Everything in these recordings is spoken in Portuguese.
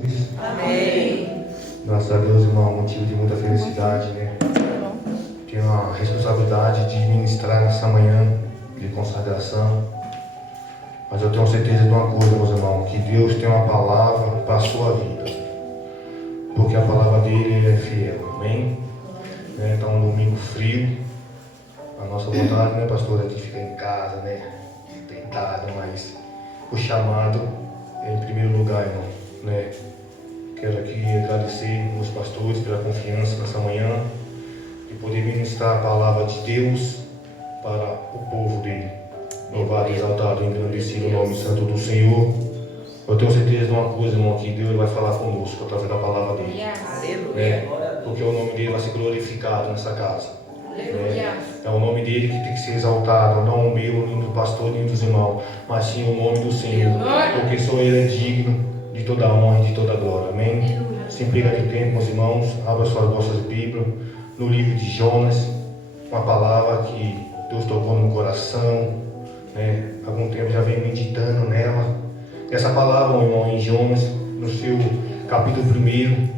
Amém. Graças a Deus, irmão, motivo de muita felicidade, né? Tenho a responsabilidade de ministrar nessa manhã de consagração. Mas eu tenho certeza de uma coisa, meus irmãos, que Deus tem uma palavra para a sua vida. Porque a palavra dele é fiel, amém? Então, um domingo frio. A nossa vontade, né, pastor, é de ficar em casa, né? Deitado, mas o chamado é em primeiro lugar, irmão, né? Quero aqui agradecer aos pastores pela confiança nessa manhã de poder ministrar a palavra de Deus para o povo dele. Louvado, exaltado, engrandecido o nome santo do Senhor. Eu tenho certeza de uma coisa, irmão, que Deus vai falar conosco através da palavra dele. Né? Porque o nome dele vai ser glorificado nessa casa. Né? É o nome dele que tem que ser exaltado, não o meu, nem do pastor, nem dos irmãos, mas sim o nome do Senhor. Porque só ele é digno de toda a honra e de toda a glória. Amém? Sem perda de tempo, meus irmãos, abra suas vossas Bíblias no livro de Jonas, uma palavra que Deus tocou no coração, né? Há algum tempo já vem meditando nela. Essa palavra, meu irmão, em Jonas, no seu capítulo 1,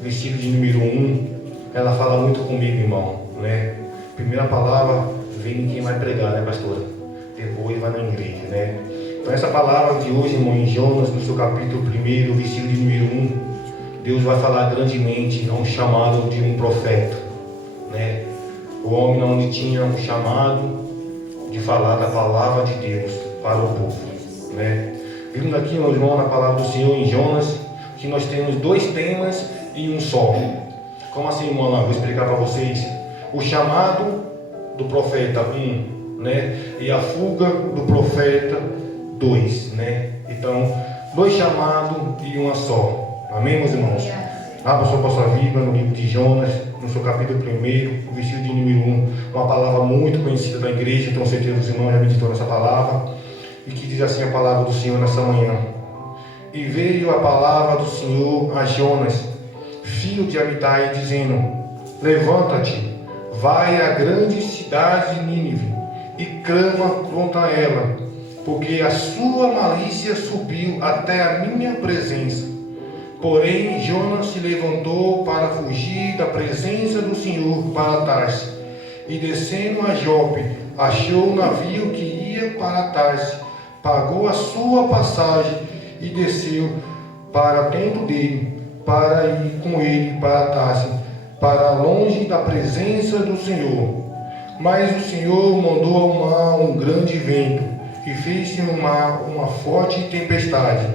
versículo de número 1, ela fala muito comigo, irmão, né? Primeira palavra vem quem vai pregar, né, pastora? Depois vai na igreja, né? Então essa palavra de hoje, irmão, em Jonas, no seu capítulo 1, versículo de número 1, Deus vai falar grandemente a um chamado de um profeta, né? O homem não tinha um chamado de falar da palavra de Deus para o povo, né? Vimos aqui, meu irmão, na palavra do Senhor em Jonas, que nós temos dois temas em um só. Como assim, irmão? Vou explicar para vocês. O chamado do profeta 1, né? E a fuga do profeta 2, né? Então, dois chamados e uma só. Amém, meus irmãos? Abra sua vossa Bíblia no livro de Jonas, no seu capítulo 1, versículo de número 1. Uma palavra muito conhecida da igreja, tenho certeza que os irmãos já meditou nessa palavra. E que diz assim a palavra do Senhor nessa manhã. E veio a palavra do Senhor a Jonas, filho de Amitai, dizendo: levanta-te, vai à grande cidade de Nínive e clama contra ela, porque a sua malícia subiu até a minha presença. Porém, Jonas se levantou para fugir da presença do Senhor para Tarse, e descendo a Jope, achou o navio que ia para Tarse, pagou a sua passagem e desceu para dentro dele, para ir com ele para Tarse, para longe da presença do Senhor. Mas o Senhor mandou ao mar um grande vento, e fez-se no mar uma forte tempestade,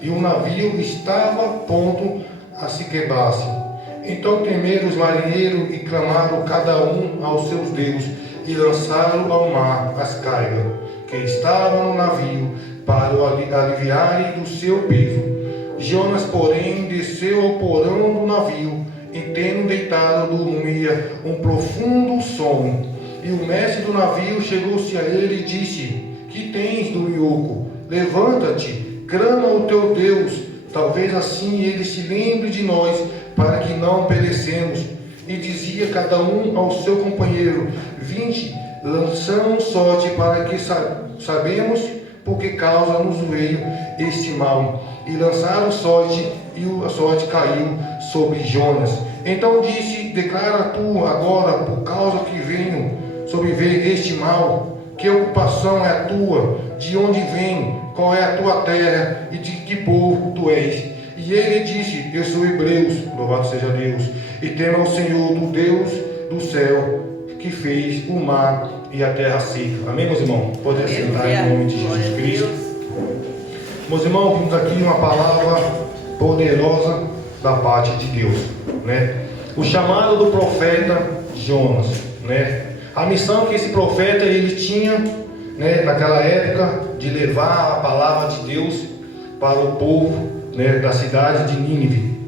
e o navio estava a ponto a se quebrar-se. Então temeram os marinheiros e clamaram cada um aos seus deuses, e lançaram ao mar as cargas que estavam no navio, para o aliviarem do seu peso. Jonas, porém, desceu ao porão do navio, e tendo deitado dormia um profundo sono. E o mestre do navio chegou-se a ele e disse: que tens, dormioco? Levanta-te, clama ao teu Deus, talvez assim ele se lembre de nós, para que não perecemos. E dizia cada um ao seu companheiro: vinde, lançamos sorte, para que sabemos por que causa nos veio este mal. E lançaram sorte, e a sorte caiu sobre Jonas. Então disse: declara tu agora, por causa que venho sobreveio este mal, que ocupação é a tua, de onde vem, qual é a tua terra e de que povo tu és. E ele disse: eu sou hebreus, louvado seja Deus, e temo ao Senhor, do Deus do céu, que fez o mar e a terra seca. Amém, meus irmãos? Pode assentar em nome de Jesus Cristo. Meus irmãos, vimos aqui uma palavra poderosa da parte de Deus, né? O chamado do profeta Jonas, né? A missão que esse profeta ele tinha, né, naquela época, de levar a palavra de Deus para o povo, né, da cidade de Nínive.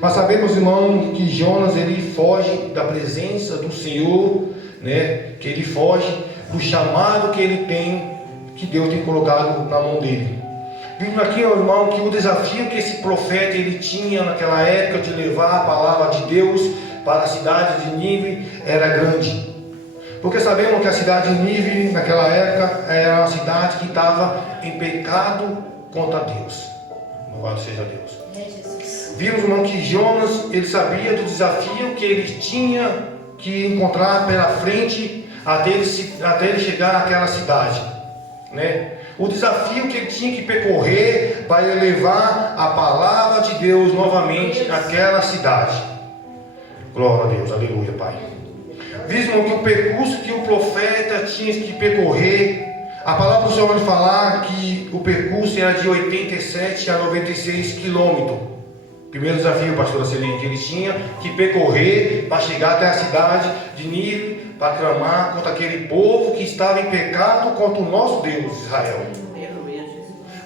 Mas sabemos, irmão, que Jonas ele foge da presença do Senhor, né, que ele foge do chamado que ele tem, que Deus tem colocado na mão dele. Vimos aqui, irmão, que o desafio que esse profeta ele tinha naquela época de levar a palavra de Deus para a cidade de Nínive era grande. Porque sabemos que a cidade de Nínive, naquela época, era uma cidade que estava em pecado contra Deus. Louvado seja Deus. Vimos, irmão, que Jonas, ele sabia do desafio que ele tinha que encontrar pela frente até ele chegar naquela cidade, né? O desafio que ele tinha que percorrer para ele levar a palavra de Deus novamente àquela cidade. Glória a Deus, aleluia, Pai. Vimos, irmão, que o percurso que o profeta tinha que percorrer, a palavra do Senhor vai falar que o percurso era de 87 a 96 quilômetros. Primeiro desafio, pastora Celene, que ele tinha que percorrer para chegar até a cidade de Nínive, para clamar contra aquele povo que estava em pecado contra o nosso Deus, Israel.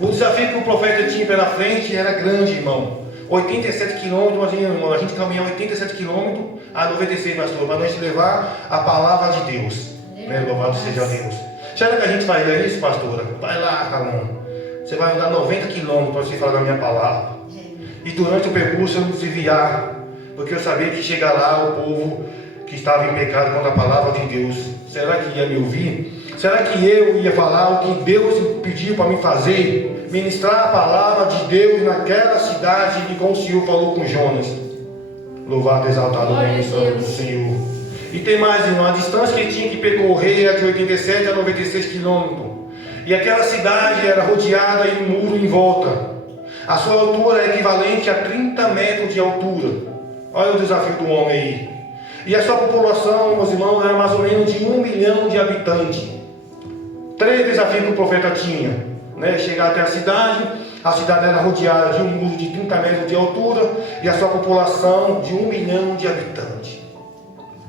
O desafio que o profeta tinha pela frente era grande, irmão. 87 quilômetros, imagina, irmão, a gente caminhar 87 quilômetros a 96, pastor, para nós levar a palavra de Deus. Né? Louvado seja Deus. Será que a gente faz isso, pastora? Vai lá, Ramon. Você vai andar 90 quilômetros para você falar da minha palavra. E durante o percurso eu desviar, porque eu sabia que chega lá o povo que estava em pecado contra a palavra de Deus. Será que ia me ouvir? Será que eu ia falar o que Deus pediu para me fazer? Ministrar a palavra de Deus naquela cidade, igual o Senhor falou com Jonas. Louvado e exaltado o nome do Senhor. E tem mais, irmão, a distância que ele tinha que percorrer era de 87 a 96 quilômetros. E aquela cidade era rodeada em um muro em volta. A sua altura é equivalente a 30 metros de altura. Olha o desafio do homem aí. E a sua população, meus irmãos, era mais ou menos de 1 milhão de habitantes. 3 desafios que o profeta tinha, né? Chegar até a cidade era rodeada de um muro de 30 metros de altura e a sua população de 1 milhão de habitantes.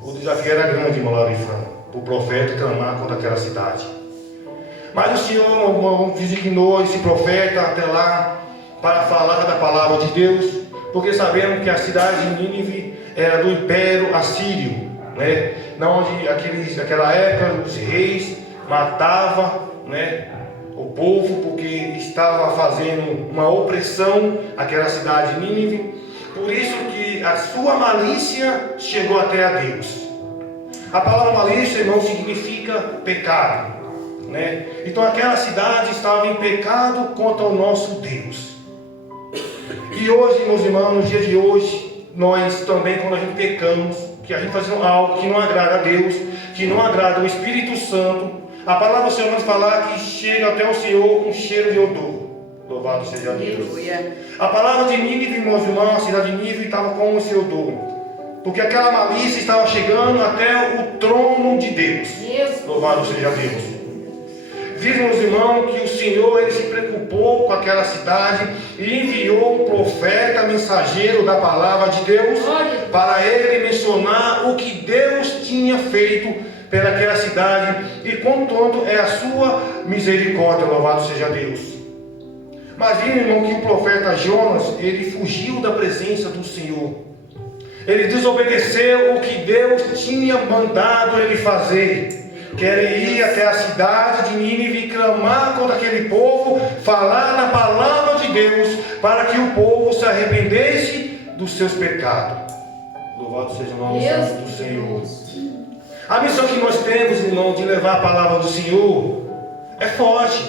O desafio era grande, irmão Larifran, para o profeta clamar contra aquela cidade. Mas o Senhor, irmão, designou esse profeta até lá para falar da palavra de Deus, porque sabemos que a cidade de Nínive era do Império Assírio, né? Onde naquela época os reis matavam, né, o povo porque estava fazendo uma opressão àquela cidade de Nínive. Por isso que a sua malícia chegou até a Deus. A palavra malícia não significa pecado, né? Então aquela cidade estava em pecado contra o nosso Deus. E hoje, meus irmãos, no dia de hoje, nós também, quando a gente pecamos, que a gente faz algo que não agrada a Deus, que não agrada o Espírito Santo, a palavra do Senhor nos falar que chega até o Senhor um cheiro de odor. Louvado seja Deus. A palavra de Nínive, meus irmãos, a cidade de Nínive estava com esse odor, porque aquela malícia estava chegando até o trono de Deus. Louvado seja Deus. Vimos, irmãos, que o Senhor ele se preocupou com aquela cidade e enviou um profeta, mensageiro da palavra de Deus, para ele mencionar o que Deus tinha feito pelaquela cidade e quanto é a sua misericórdia. Louvado seja Deus. Mas vimos, irmão, que o profeta Jonas, ele fugiu da presença do Senhor. Ele desobedeceu o que Deus tinha mandado ele fazer. Que era ir até a cidade de Nínive e clamar contra aquele povo, falar da palavra de Deus, para que o povo se arrependesse dos seus pecados. Louvado seja o nome santo do Senhor. A missão que nós temos, irmão, de levar a palavra do Senhor é forte.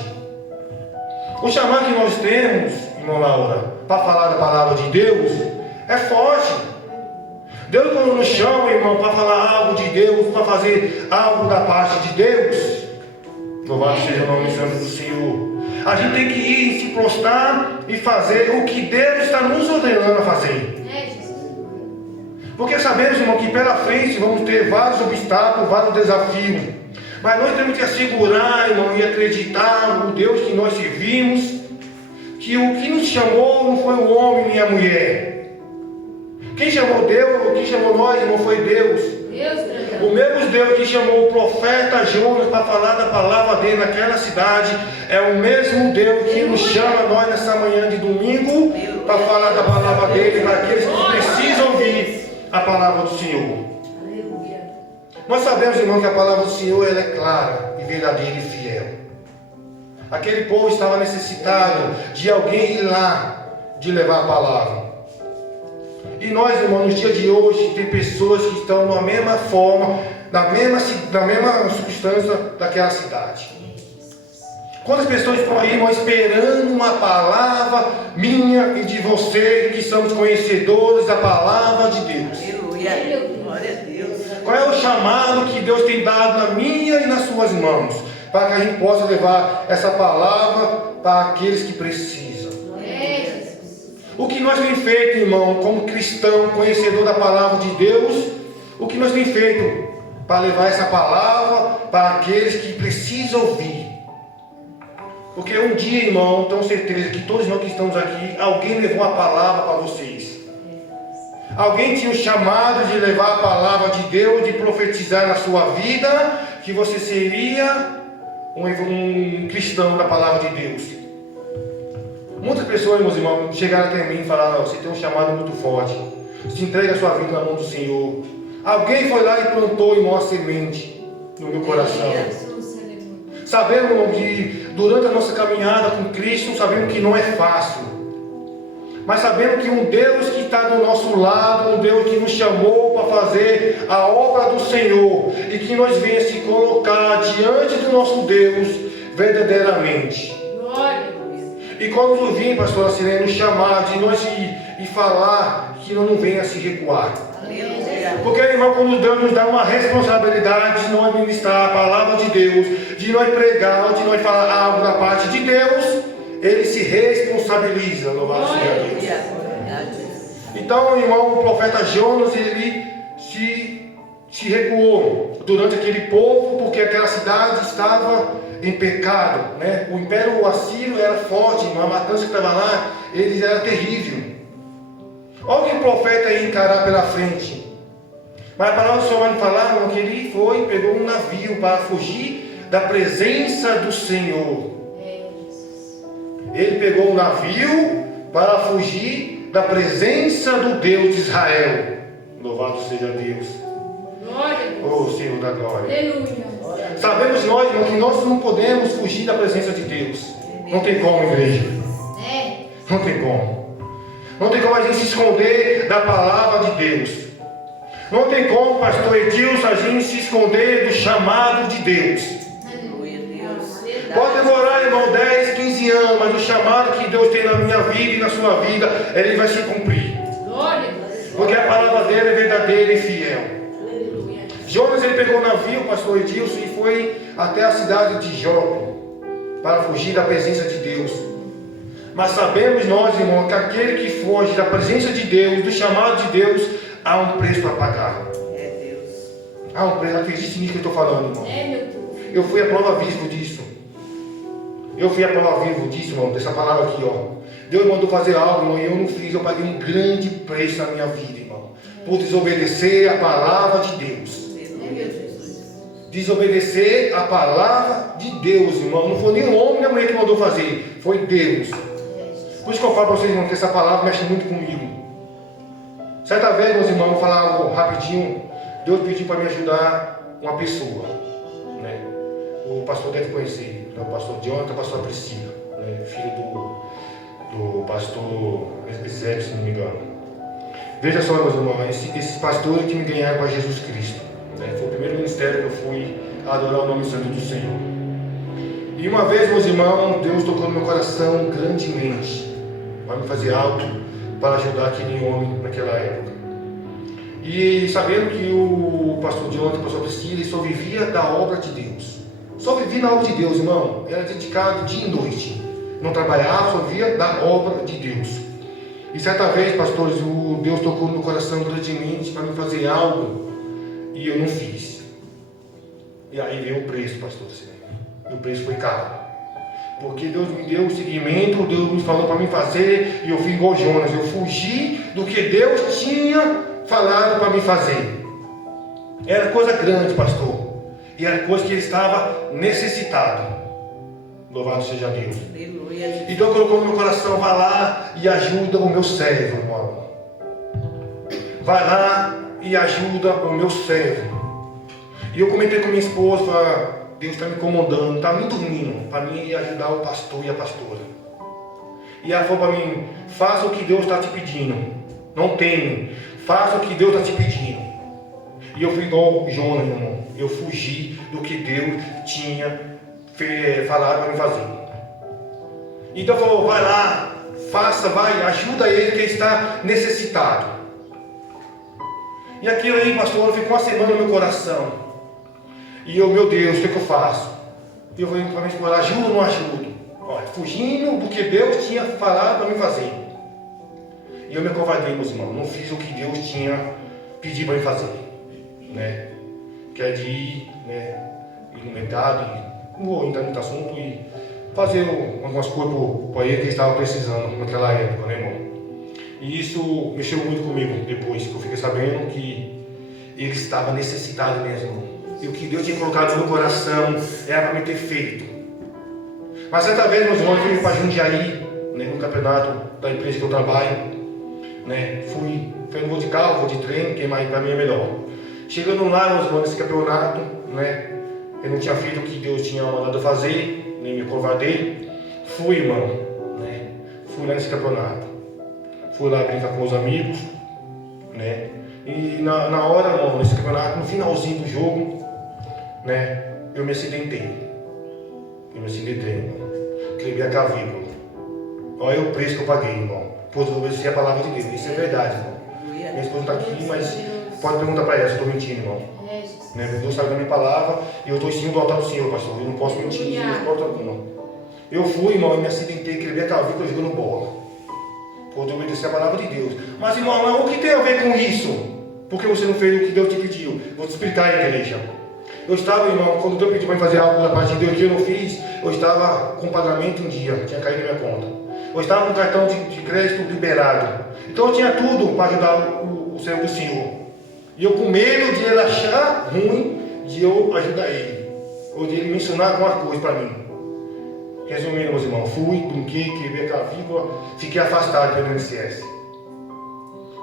O chamado que nós temos, irmão Laura, para falar da palavra de Deus é forte. Deus quando nos chama, irmão, para falar algo de Deus, para fazer algo da parte de Deus, louvado seja o nome santo do Senhor, a gente tem que ir se prostrar e fazer o que Deus está nos ordenando a fazer. Porque sabemos, irmão, que pela frente vamos ter vários obstáculos, vários desafios, mas nós temos que assegurar, irmão, e acreditar no Deus que nós servimos, que o que nos chamou não foi o homem nem a mulher. Quem chamou Deus, quem chamou nós, irmão, foi Deus. O mesmo Deus que chamou o profeta Jonas para falar da palavra dele naquela cidade, é o mesmo Deus que nos chama nós nessa manhã de domingo para falar da palavra dele para aqueles que precisam ouvir a palavra do Senhor. Nós sabemos, irmão, que a palavra do Senhor ela é clara e verdadeira e fiel. Aquele povo estava necessitado de alguém ir lá de levar a palavra. E nós, irmãos, nos dias de hoje, tem pessoas que estão na mesma forma, na mesma substância daquela cidade. Quantas pessoas estão aí, irmão, esperando uma palavra minha e de você, que somos conhecedores da palavra de Deus? Aleluia. Glória a Deus. Qual é o chamado que Deus tem dado na minha e nas suas mãos? Para que a gente possa levar essa palavra para aqueles que precisam. O que nós temos feito, irmão, como cristão, conhecedor da palavra de Deus, o que nós temos feito para levar essa palavra para aqueles que precisam ouvir? Porque um dia, irmão, tenho certeza que todos nós que estamos aqui, alguém levou a palavra para vocês. Alguém tinha o chamado de levar a palavra de Deus, de profetizar na sua vida, que você seria um cristão da palavra de Deus. Muitas pessoas, meus irmãos, chegaram até mim e falaram: você tem um chamado muito forte, você entrega a sua vida na mão do Senhor. Alguém foi lá e plantou, irmão, a semente no meu coração. Sabemos, irmão, que durante a nossa caminhada com Cristo, sabemos que não é fácil. Mas sabemos que um Deus que está do nosso lado, um Deus que nos chamou para fazer a obra do Senhor, e que nós venha se colocar diante do nosso Deus verdadeiramente. E quando nos vir, pastora Sirene, nos chamar de nós e falar, que nós não venha se recuar. Porque, irmão, quando Deus nos dá uma responsabilidade de nós ministrar a palavra de Deus, de nós pregar, de nós falar algo da parte de Deus, Ele se responsabiliza. Louvado seja Deus. Então, irmão, o profeta Jonas, ele se recuou durante aquele povo, porque aquela cidade estava em pecado, né? O império assírio era forte, a matança que estava lá, eles era terrível. Olha o que o profeta ia encarar pela frente. Mas a palavra do Senhor vai falar que ele foi e pegou um navio para fugir da presença do Senhor. Ele pegou um navio para fugir da presença do Deus de Israel. Louvado seja Deus. Oh, Senhor da glória. Aleluia. Sabemos nós, irmão, que nós não podemos fugir da presença de Deus. Não tem como, igreja. Não tem como. Não tem como a gente se esconder da palavra de Deus. Não tem como, pastor Edilson, a gente se esconder do chamado de Deus. Pode demorar, irmão, 10, 15 anos, mas o chamado que Deus tem na minha vida e na sua vida, ele vai se cumprir. Porque a palavra dele é verdadeira e fiel. Jonas, ele pegou o navio, pastor Edilson, e foi até a cidade de Jope para fugir da presença de Deus. Mas sabemos nós, irmão, que aquele que foge da presença de Deus, do chamado de Deus, há um preço a pagar. Há um preço. Acredite nisso que eu estou falando, irmão. Eu fui a prova viva disso. Eu fui a prova viva disso, irmão, dessa palavra aqui, ó. Deus mandou fazer algo, irmão, e eu não fiz. Eu paguei um grande preço na minha vida, irmão, por desobedecer a palavra de Deus. Desobedecer a palavra de Deus, irmão. Não foi nem o homem nem a mulher que mandou fazer, foi Deus. Por isso que eu falo para vocês, irmão, que essa palavra mexe muito comigo. Certa vez, meus irmãos, vou falar algo rapidinho. Deus pediu para me ajudar uma pessoa, né? O pastor deve conhecer, o pastor Jonathan, a pastora Priscila, né? Filho do pastor Ezequiel, se não me engano. Veja só, meus irmãos, esses pastores que me ganharam para Jesus Cristo, né? Foi o primeiro ministério que eu fui adorar o nome santo do Senhor. E uma vez, meus irmãos, Deus tocou no meu coração grandemente para me fazer algo para ajudar aquele homem naquela época. E sabendo que o pastor Jonathan, o pastor Priscila, ele só vivia da obra de Deus. Só vivia na obra de Deus, irmão. Era dedicado dia e noite. Não trabalhava, só vivia da obra de Deus. E certa vez, pastores, Deus tocou no meu coração grandemente para me fazer algo e eu não fiz. E aí veio o preço, pastor. E o preço foi caro. Porque Deus me deu o seguimento, Deus me falou para me fazer, e eu fui igual Jonas. Eu fugi do que Deus tinha falado para me fazer. Era coisa grande, pastor. E era coisa que ele estava necessitado. Louvado seja Deus. Então colocou no meu coração: vai lá e ajuda o meu servo, irmão. Vai lá e ajuda o meu servo. E eu comentei com minha esposa: Deus está me incomodando, está me dormindo, para mim ir ajudar o pastor e a pastora. E ela falou para mim: faça o que Deus está te pedindo. Não teme, faça o que Deus está te pedindo. E eu fui igual Jonas, irmão. Eu fugi do que Deus tinha falaram para mim fazer. Então falou, vai lá, faça, vai, ajuda ele que ele está necessitado. E aquilo aí, pastor, ficou uma semana no meu coração. E eu, meu Deus, o que eu faço? E eu falei para minha esposa, ajudo ou não ajudo? Olha, fugindo do que Deus tinha falado para mim fazer. E eu me acovardei, meus irmãos, não fiz o que Deus tinha pedido para mim fazer. Né? Que é de ir, né, ir no mercado, e não vou entrar no assunto, e fazer algumas coisas para ele que ele estava precisando naquela época, né, irmão? E isso mexeu muito comigo depois, que eu fiquei sabendo que ele estava necessitado mesmo. E o que Deus tinha colocado no meu coração era para me ter feito. Mas certa vez, meus irmãos, eu fui para Jundiaí, né, no campeonato da empresa que eu trabalho. Né, não vou de carro, vou de trem, que para mim é melhor. Chegando lá, meus irmãos, nesse campeonato, né, eu não tinha feito o que Deus tinha mandado fazer, nem me acovardei. Fui, irmão, né, fui lá nesse campeonato. Fui lá brincar com os amigos, né, e na hora, irmão, nesse campeonato, no finalzinho do jogo, né, eu me acidentei. Irmão. Quebrei a clavícula. Olha o preço que eu paguei, irmão. Por obedecer a palavra de Deus. Isso é verdade, irmão. Minha esposa está aqui, mas pode perguntar para ela se eu estou mentindo, irmão. Né? Deus sabe da minha palavra e eu estou em cima do altar do Senhor, pastor. Eu não posso mentir de porta alguma. Eu fui, irmão, e me acidentei, quebrei a clavícula jogando bola. Por obedecer a palavra de Deus. Mas, irmão, o que tem a ver com isso? Porque você não fez o que Deus te pediu? Vou te explicar, igreja. Eu estava, irmão, quando Deus pediu para fazer algo da parte de Deus que eu não fiz, eu estava com pagamento um dia, tinha caído na minha conta. Eu estava com cartão de crédito liberado. Então eu tinha tudo para ajudar o servo do Senhor. E eu com medo de ele achar ruim de eu ajudar ele. Ou de ele me ensinar alguma coisa para mim. Resumindo, meus irmãos, fui, brinquei, quebrei a clavícula, fiquei afastado pelo INSS.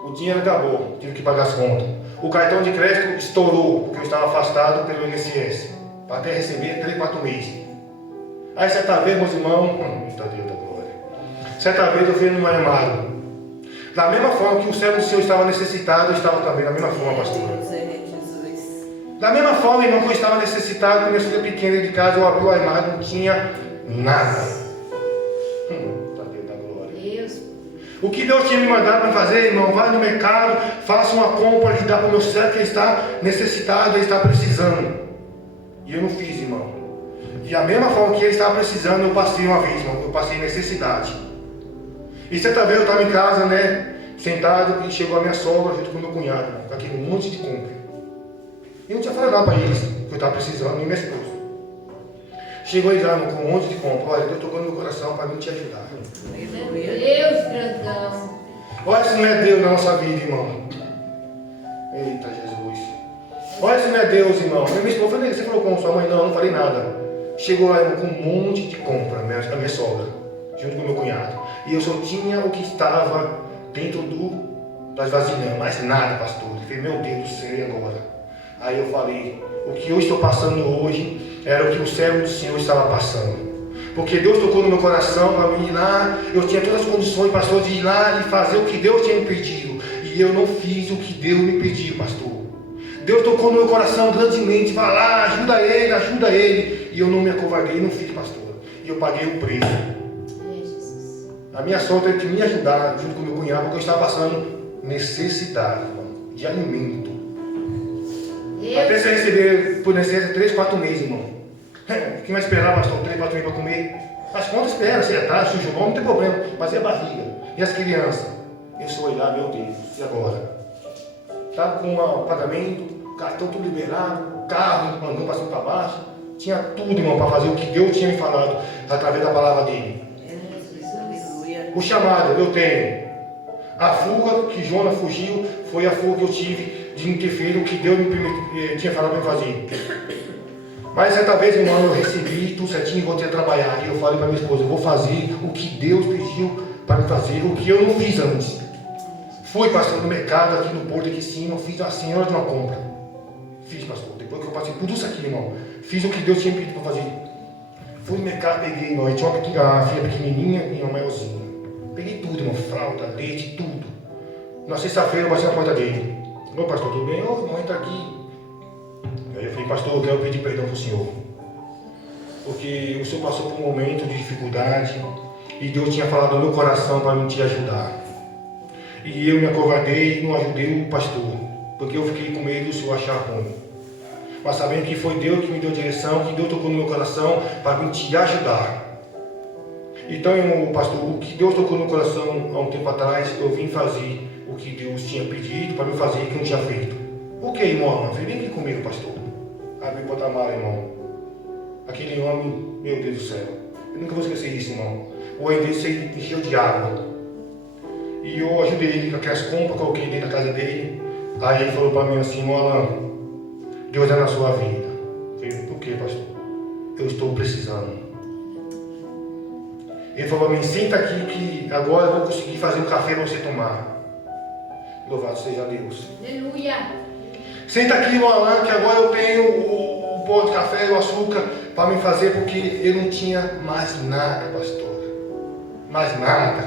O dinheiro acabou, tive que pagar as contas. O cartão de crédito estourou, porque eu estava afastado pelo INSS. Para até receber 3, 4 meses. Aí certa vez, meus irmãos, certa vez eu fui no armário. Da mesma forma que o servo do Senhor estava necessitado, eu estava também, da mesma forma, pastor. Da mesma forma, irmão, que eu estava necessitado, com minha filha pequena de casa, eu abri o armário, não tinha nada. Da glória. O que Deus tinha me mandado para fazer, irmão, vai no mercado, faça uma compra, ajudar para o meu servo que ele está necessitado, ele está precisando. E eu não fiz, irmão. E a mesma forma que ele estava precisando, eu passei uma vez, irmão, eu passei necessidade. E certa vez eu estava em casa, né, sentado, e chegou a minha sogra junto com o meu cunhado, com aquele monte de compra. E não tinha falado nada para eles, que eu estava precisando, nem minha esposa. Chegou eles lá com um monte de compra. Olha, Deus tocou no meu coração para mim te ajudar. Deus grandão. Olha se não é Deus na nossa vida, irmão. Eita Jesus. Olha se não é Deus, irmão. Minha esposa falou, você falou com sua mãe? Não, não falei nada. Chegou lá com um monte de compra, a minha sogra, junto com o meu cunhado. E eu só tinha o que estava dentro das vasilhas, mais nada, pastor. Ele falei, meu Deus do céu, e agora? Aí eu falei, o que eu estou passando hoje era o que o servo do Senhor estava passando. Porque Deus tocou no meu coração para eu ir lá, eu tinha todas as condições, pastor, de ir lá e fazer o que Deus tinha me pedido. E eu não fiz o que Deus me pediu, pastor. Deus tocou no meu coração grandemente, vai lá, ajuda ele. E eu não me acovardei, não fiz, pastor. E eu paguei o preço. A minha sogra teve que me ajudar, junto com o meu cunhado, porque eu estava passando necessidade, irmão, de alimento. Até você receber por necessidade 3, 4 meses, irmão. Quem vai esperar, pastor, 3, 4 meses para comer? As contas esperam, se é tarde, sujo o nome, não tem problema. Mas é a barriga. E as crianças? Eu sou olhar, meu Deus, e agora? Estava com o pagamento, cartão tudo liberado, carro mandando para cima e para baixo. Tinha tudo, irmão, para fazer o que Deus tinha me falado através da palavra dele. O chamado eu tenho. A fuga que Jonas fugiu foi a fuga que eu tive de não ter feito o que Deus me tinha falado para fazer. Mas certa vez, irmão, eu recebi tudo certinho e voltei a trabalhar. E eu falei para minha esposa, eu vou fazer o que Deus pediu para me fazer, o que eu não fiz antes. Fui, pastor, no mercado, aqui no porto, aqui em cima, fiz a senhora de uma compra. Fiz, pastor, depois que eu passei tudo isso aqui, irmão, fiz o que Deus tinha pedido para fazer. Fui no mercado, peguei, irmão, e tinha uma filha pequenininha e uma maiorzinha. Peguei tudo, irmão, fralda, leite, tudo. Na sexta-feira eu passei na porta dele. Ô, pastor, tudo bem? Ô, irmão, entra aqui. Aí eu falei, pastor, eu quero pedir perdão para o senhor. porque o Senhor passou por um momento de dificuldade e Deus tinha falado no meu coração para me te ajudar. E eu me acovardei e não ajudei o pastor, porque eu fiquei com medo do Senhor achar ruim. Mas sabendo que foi Deus que me deu direção, que Deus tocou no meu coração para me te ajudar. Então, pastor, o que Deus tocou no meu coração há um tempo atrás, eu vim fazer o que Deus tinha pedido para me fazer e que eu não tinha feito. O que, irmão? Vem aqui comigo, pastor. Abre o porta-malas, irmão. Aquele homem, meu Deus do céu. Eu nunca vou esquecer isso, irmão. O ainda se encheu de água. E eu ajudei ele com aquelas compras, coloquei dentro da casa dele. Aí ele falou para mim assim, irmão Alan, Deus é na sua vida. Eu falei, por que, pastor? Eu estou precisando. Ele falou para mim, senta aqui que agora eu vou conseguir fazer um café para você tomar. Louvado seja Deus. Aleluia. Senta aqui, irmão Alan, que agora eu tenho o pó de café, o açúcar para me fazer, porque eu não tinha mais nada, pastor. Mais nada.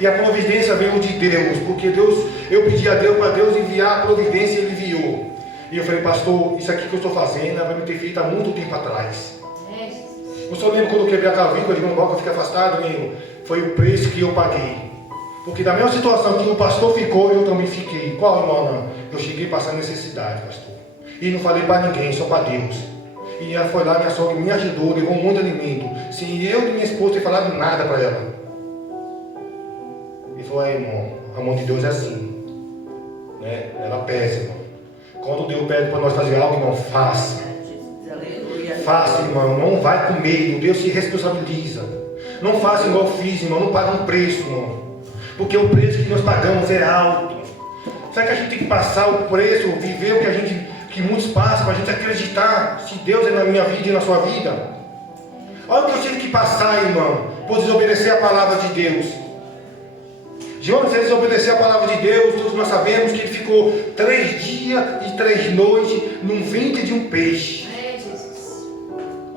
E a providência veio de Deus, porque eu pedi a Deus para Deus enviar a providência e Ele enviou. E eu falei, pastor, isso aqui que eu estou fazendo vai me ter feito há muito tempo atrás. O senhor lembra quando eu quebrei a clavícula de um bloco, eu fiquei afastado, meu? Foi o preço que eu paguei. Porque da mesma situação que o pastor ficou, eu também fiquei. Qual, irmão? Não? Eu cheguei a passar necessidade, pastor. E não falei para ninguém, só para Deus. E ela foi lá, minha sogra me ajudou, levou um monte de alimento. Sem eu e minha esposa ter falado nada para ela. E falou, irmão, a mão de Deus é assim. Né? Ela pesa, irmão. Quando Deus pede para nós fazer algo, irmão, faça. Faça, irmão, não vai com medo, Deus se responsabiliza. Não faça igual eu fiz, irmão, não paga um preço, irmão. Porque o preço que nós pagamos é alto. Será que a gente tem que passar o preço, viver o que muitos passam, para a gente acreditar se Deus é na minha vida e na sua vida? Olha o que eu tive que passar, irmão, por desobedecer a palavra de Deus. Jonas, ele desobedeceu a palavra de Deus, todos nós sabemos que ele ficou 3 dias e 3 noites num ventre de um peixe.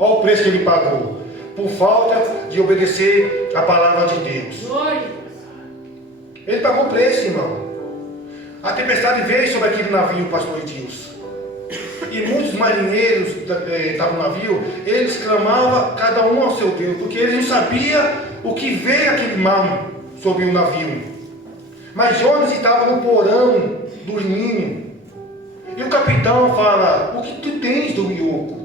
Olha o preço que ele pagou, por falta de obedecer a palavra de Deus. Ele pagou o preço, irmão. A tempestade veio sobre aquele navio, pastor Edilson. E muitos marinheiros estavam no navio, eles clamavam cada um ao seu Deus, porque eles não sabiam o que veio aquele mal sobre o navio. Mas Jonas estava no porão, dormindo. E o capitão fala, o que tu tens, dorminhoco?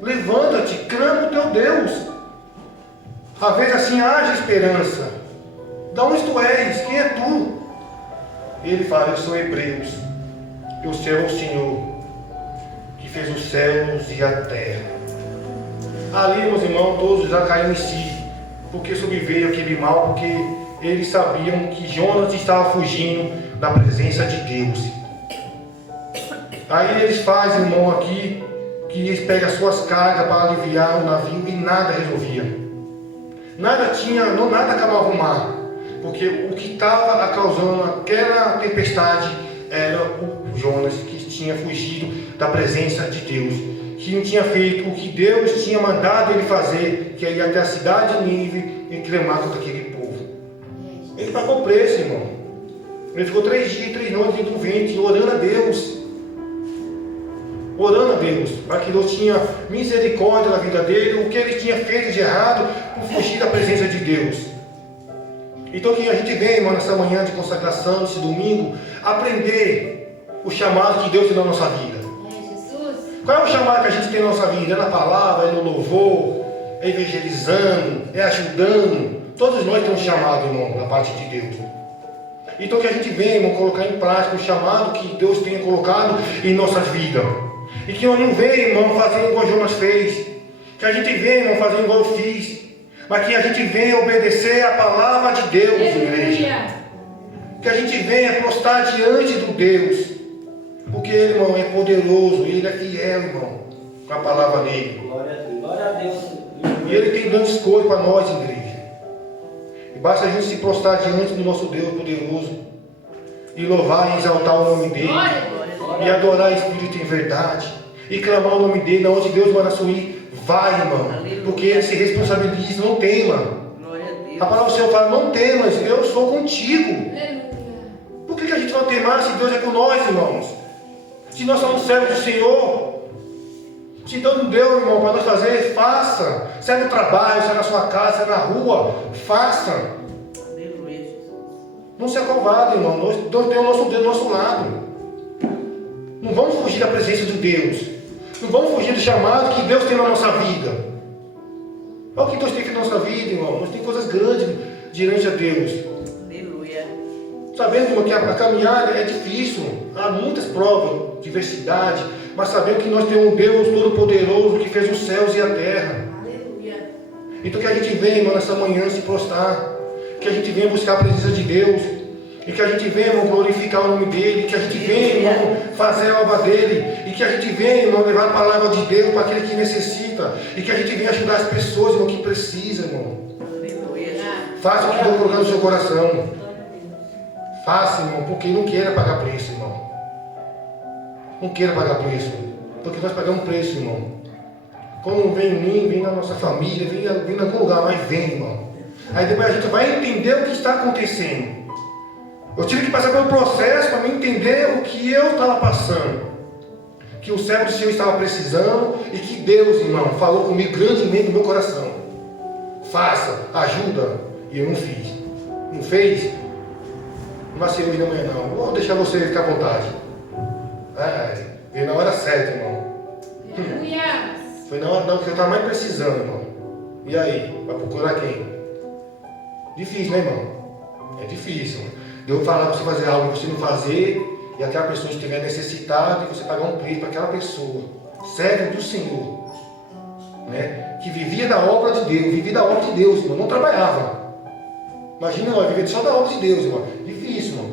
Levanta-te, clama o teu Deus. Às vezes assim haja esperança. De onde tu és? Quem é tu? Ele fala, eu sou Hebreus. Eu servo o Senhor, que fez os céus e a terra. Ali, meus irmãos, todos já caíram em si. Porque sobreveio aquele mal, porque eles sabiam que Jonas estava fugindo da presença de Deus. Aí eles fazem, irmão, aqui, que eles pegam as suas cargas para aliviar o navio e nada resolvia. Nada acabava o mar. Porque o que estava causando aquela tempestade era o Jonas, que tinha fugido da presença de Deus. Que não tinha feito o que Deus tinha mandado ele fazer, que é ir até a cidade de Nínive e clamar contra aquele povo. Ele pagou o preço, irmão. Ele ficou 3 dias e 3 noites dentro do ventre, orando a Deus. Orando a Deus, para que Deus tinha misericórdia na vida dele, o que ele tinha feito de errado, por fugir da presença de Deus. Então que a gente vem, irmão, nessa manhã de consagração, nesse domingo, aprender o chamado que Deus tem na nossa vida. Qual é o chamado que a gente tem na nossa vida? É na palavra, é no louvor, é evangelizando, é ajudando. Todos nós temos um chamado, irmão, da parte de Deus. Então que a gente venha, irmão, colocar em prática o chamado que Deus tenha colocado em nossas vidas. E que nós não venhamos, irmão, fazendo igual Jonas fez. Que a gente venha, irmão, fazendo igual eu fiz. Mas que a gente venha obedecer a palavra de Deus, igreja. Que a gente venha prostrar diante do Deus. Porque Ele, irmão, é poderoso. Ele é fiel, irmão, com a palavra dele. Glória a Deus. E Ele tem grandes coisas para nós, igreja. E basta a gente se prostrar diante do nosso Deus poderoso. E louvar e exaltar o nome dele. E adorar o Espírito em verdade. E clamar o nome dele, onde Deus manda subir. Vai, irmão, porque ele se responsabiliza, não tema. A palavra do Senhor fala, não temas, eu sou contigo. Por que a gente vai temar se Deus é com nós, irmãos? Se nós somos servos do Senhor. Se Deus não deu, irmão, para nós fazer, faça. Se é no trabalho, se é na sua casa, se é na rua, faça. Aleluia, Jesus. Não se acovarde, irmão. Deus tem o nosso Deus do nosso lado. Não vamos fugir da presença de Deus. Não vamos fugir do chamado que Deus tem na nossa vida. Olha o que Deus tem na nossa vida, irmão. Nós temos coisas grandes diante a Deus. Aleluia. Sabendo, irmão, que a caminhada é difícil. Há muitas provas, diversidade. Mas sabendo que nós temos um Deus Todo-Poderoso que fez os céus e a terra. Aleluia. Então que a gente venha, irmão, nessa manhã se prostrar. Que a gente venha buscar a presença de Deus. E que a gente venha, irmão, glorificar o nome dEle. Que a gente venha, irmão, fazer a obra dEle. E que a gente venha, irmão, levar a palavra de Deus para aquele que necessita. E que a gente venha ajudar as pessoas, irmão, que precisam, irmão. Aleluia. Faça o que Deus colocar no seu coração. Faça, irmão, porque não queira pagar preço, irmão. Não queira pagar preço. Porque nós pagamos preço, irmão. Quando vem em mim, vem na nossa família, vem em algum lugar, mas vem, irmão. Aí depois a gente vai entender o que está acontecendo. Eu tive que passar pelo processo para me entender o que eu estava passando. Que o servo do Senhor estava precisando e que Deus, irmão, falou comigo grandemente no meu coração. Faça, ajuda. E eu não fiz. Não fez? Não vai ser hoje de manhã, não. Vou deixar você ficar à vontade. Veio na hora certa, irmão. Aleluia. Foi na hora que eu estava mais precisando, irmão. E aí? Vai procurar quem? Difícil, né, irmão? É difícil. Deus falar para você fazer algo e você não fazer, e aquela pessoa estiver necessitada, e você pagar um preço para aquela pessoa. Servo do Senhor. Né? Que vivia da obra de Deus, irmão. Não trabalhava. Imagina nós viver só da obra de Deus, irmão. Difícil, irmão.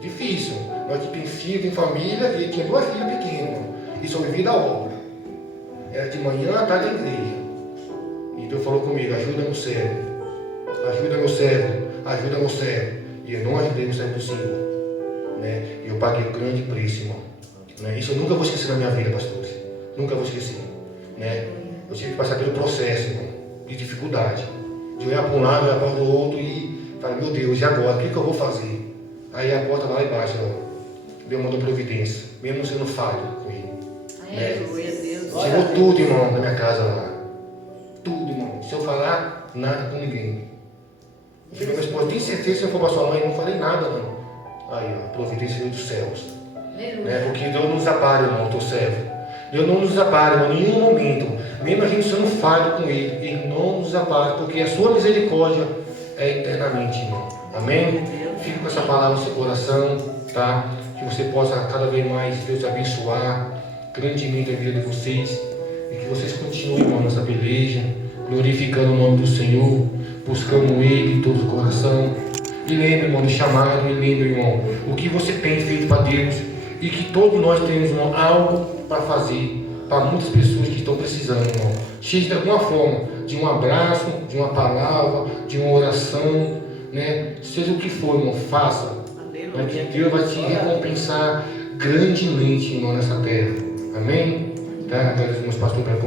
Difícil. Nós que tem filho, tem família, e tinha 2 filhas pequenas, irmão. E só vivia da obra. Era de manhã à tarde da igreja. E Deus falou comigo, ajuda meu servo. Ajuda meu servo. Ajuda meu servo. E eu não ajudei no servo do Senhor. Né? E eu paguei um grande preço, irmão. Né? Isso eu nunca vou esquecer na minha vida, pastores. Nunca vou esquecer. Né? Eu tive que passar pelo processo, irmão, de dificuldade. De olhar para um lado, olhar para o outro e falar, meu Deus, e agora? O que eu vou fazer? Aí a porta lá embaixo, ó. Deus mandou providência. Mesmo sendo falho com ele. Aleluia, Deus. Tirou tudo, irmão, da minha casa lá. Tudo, irmão. Se eu falar, nada com ninguém. Eu falei, minha esposa, tem certeza que se eu for para sua mãe? Eu não falei nada, não. Aí, ó, a providência veio dos céus. Né? Porque Deus não nos apara, irmão, teu servo. Deus não nos apara, irmão, em nenhum momento. Mesmo a gente sendo falho com Ele, Ele não nos apara, porque a sua misericórdia é eternamente, irmão. Amém? Fique com essa palavra no seu coração, tá? Que você possa cada vez mais, Deus, abençoar grandemente a vida de vocês. E que vocês continuem, irmão, nessa peleja, glorificando o nome do Senhor, buscando Ele em todo o coração. E lembre, irmão, do chamado, e lembre, irmão, o que você tem feito para Deus. E que todos nós temos, irmão, algo para fazer para muitas pessoas que estão precisando, irmão. Seja de alguma forma, de um abraço, de uma palavra, de uma oração, né? Seja o que for, irmão, faça. Né? Que Deus vai te recompensar grandemente, irmão, nessa terra. Amém? Tá? Agradeço meus pastores pela